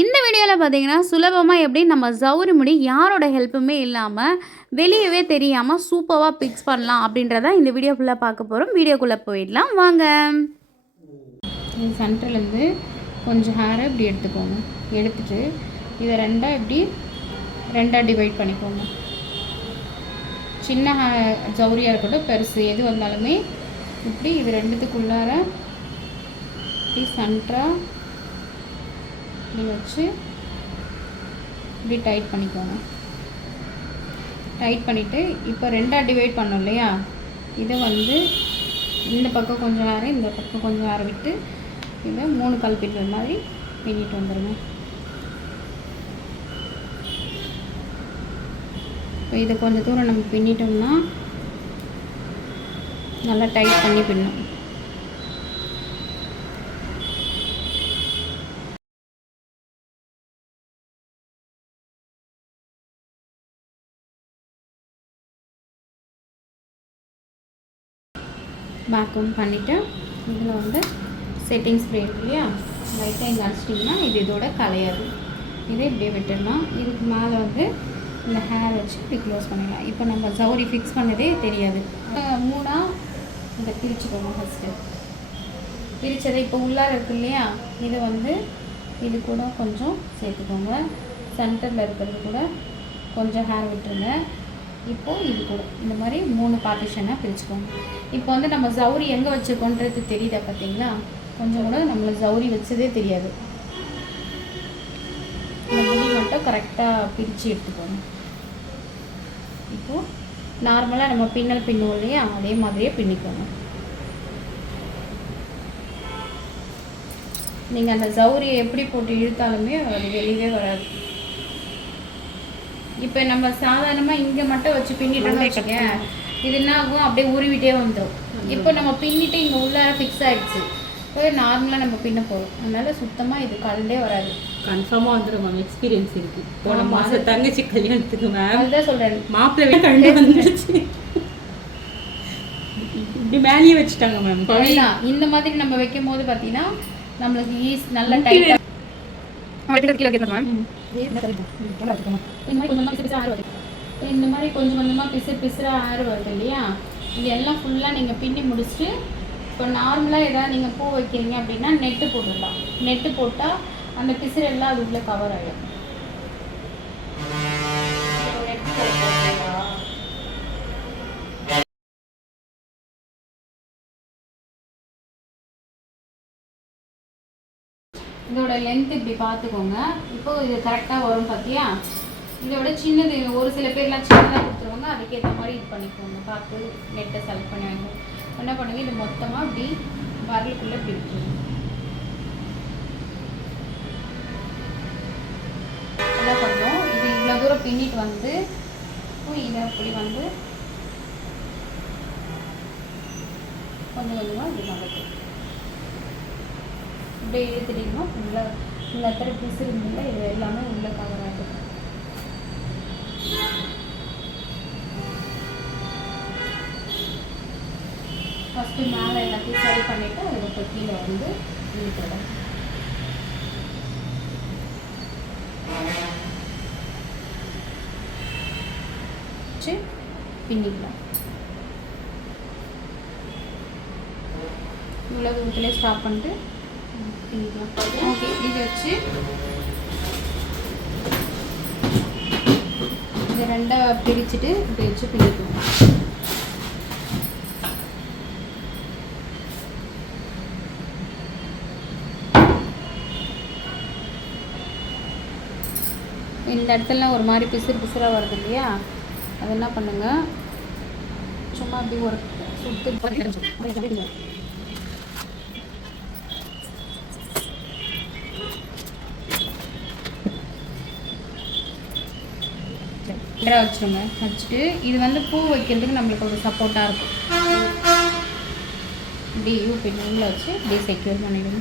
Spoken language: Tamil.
இந்த வீடியோவில் பார்த்தீங்கன்னா சுலபமாக எப்படி நம்ம ஜவுரி முடி யாரோட ஹெல்ப்புமே இல்லாமல் வெளியவே தெரியாமல் சூப்பராக பிக்ஸ் பண்ணலாம் அப்படின்றத இந்த வீடியோ ஃபுல்லாக பார்க்க போகிறோம் வீடியோக்குள்ளே போயிடலாம். வாங்க. சென்டர்லேருந்து கொஞ்சம் ஹேரை இப்படி எடுத்துக்கோங்க. எடுத்துட்டு இதை ரெண்டாக இப்படி ரெண்டாக டிவைட் பண்ணிக்கோங்க. சின்ன ஹே ஜவுரியாக இருக்கட்டும் பெருசு எது வந்தாலுமே இப்படி இது ரெண்டுத்துக்குள்ளார இப்படி சென்டராக இப்படி வச்சு இப்படி டைட் பண்ணிக்கோங்க. டைட் பண்ணிவிட்டு இப்போ ரெண்டாக டிவைட் பண்ணோம் இல்லையா? இதை வந்து இந்த பக்கம் கொஞ்சம் நேரம் இந்த பக்கம் கொஞ்சம் நேரம் விட்டு இதை மூணு கல் மாதிரி பின்னிட்டு வந்துடுங்க இப்போ இதை கொஞ்சம் தூரம் நம்ம பின்னிட்டோம்னா நல்லா டைட் பண்ணி பின்னும். பேக்கும் பண்ணிவிட்டு இதில் வந்து செட்டிங் ஸ்ப்ரே இருக்கு இல்லையா லைட்டாக இங்கே அடிச்சிட்டிங்கன்னா இது இதோட கலையாது. இதை இப்படியே விட்டுடலாம். இதுக்கு மேலே வந்து இந்த ஹேர் வச்சு இப்படி க்ளோஸ் பண்ணிடலாம். இப்போ நம்ம சௌரி ஃபிக்ஸ் பண்ணதே தெரியாது. மூணாக இதை பிரிச்சுக்கோங்க ஃபஸ்ட்டு பிரித்ததை இப்போ உள்ளார இருக்கு இல்லையா? இதை வந்து இது கூட கொஞ்சம் சேர்த்துக்கோங்க. சென்டரில் இருக்கிறது கூட கொஞ்சம் ஹேர் விட்டுருங்க. இப்போது இது கூட இந்த மாதிரி மூணு பார்ட்டிஷனாக பிரிச்சுக்கோங்க. இப்போ வந்து நம்ம ஜவுரி எங்கே வச்சுருக்கோன்றது தெரியுதா பார்த்தீங்களா? கொஞ்சம் கூட நம்மளுக்கு ஜவுரி வச்சதே தெரியாது. இந்த முடி மட்டும் கரெக்டாக பிரித்து எடுத்துக்கோங்க. இப்போது நார்மலாக நம்ம பின்னல் பின்னுவோம் இல்லையா? அதே மாதிரியே பின்னிக்கோங்க. நீங்கள் அந்த ஜவுரியை எப்படி போட்டு இழுத்தாலுமே அது வெளியவே வராது. இப்போ நம்ம சாதாரணமாக இங்கே மட்டும் வச்சு பின்னிட்டோம்னு வச்சுக்கேன் இது என்ன ஆகும் அப்படியே உருவிட்டே வந்துடும் இப்போ நம்ம பின்னிட்டு இங்கே உள்ளார ஃபிக்ஸ் ஆயிடுச்சு. இப்போ நார்மலாக நம்ம பின்ன போகிறோம் அதனால சுத்தமாக இது கலண்டே வராது. கன்ஃபார்மா வந்துடும் மேம் எக்ஸ்பீரியன்ஸ் இருக்கு. போன. மாசம் தங்கச்சி கல்யாணத்துக்கு மேம் அதுதான் சொல்கிறேன் மாப்பிள்ளை கண்டு வந்துருச்சு. இப்படி மேலேயே வச்சுட்டாங்க மேம் இந்த மாதிரி நம்ம வைக்கும் போது பார்த்தீங்கன்னா நம்மளுக்கு ஈஸ் நல்ல டைட்டாக இந்த மாதிரி கொஞ்சம் கொஞ்சமாக பிசு பிசுற ஆறு வருது இல்லையா இது எல்லாம் ஃபுல்லாக நீங்கள் பின்னி முடிச்சுட்டு இப்போ நார்மலாக ஏதாவது நீங்கள் பூ வைக்கிறீங்க அப்படின்னா நெட்டு போட்டுடலாம் நெட்டு போட்டால் அந்த பிசுறு எல்லாம் அது உள்ளே கவர் ஆகிடும் இதோட லென்த் இப்படி பார்த்துக்கோங்க இப்போ இது கரெக்டாக வரும் பார்த்தியா இதோட சின்னது ஒரு சில பேர்லாம் சின்னதாக கொடுத்துருவாங்க. அதுக்கேற்ற மாதிரி இது பண்ணிக்கோங்க. பார்த்து நெட்டை செலக்ட் பண்ணி வாங்க. என்ன பண்ணுங்க? இது மொத்தமாக இப்படி வரலுக்குள்ளே இப்படி விட்டுருங்க. என்ன பண்ணோம் இது இவ்வளோ தூரம் பின்னிட்டு வந்து இதை அப்படி வந்து கொஞ்சம் கொஞ்சமாக இப்படி நடக்கும் இப்படியே இழுத்துட்டீங்கன்னா ஃபுல்லாக இந்த இடத்துல பிசு இருந்தில்ல இது எல்லாமே உள்ளே கவர் ஆகும் ஃபஸ்ட்டு மேலே எல்லாத்தையும் சரி பண்ணிவிட்டு அதுக்கு கீழே வந்து இழுத்துடும் பின்னிக்கலாம். இவ்வளோ தூரத்துலேயே ஸ்டாப் பண்ணிட்டு இது வச்சு இது ரெண்டாக பிரிச்சுட்டு இப்படி வச்சு பின்னிக்கலாம் இந்த இடத்துல ஒரு மாதிரி பிசுறு பிசுறாக வருது இல்லையா? அது என்ன பண்ணுங்க. சும்மா அப்படி ஒரு சுட்டு நேராக வச்சுருங்க. வச்சுட்டு இது வந்து பூ வைக்கிறதுக்கு நம்மளுக்கு ஒரு சப்போர்ட்டாக இருக்கும். இப்படி யூ பின் வச்சு இப்படி செக்யூர் பண்ணிவிடுங்க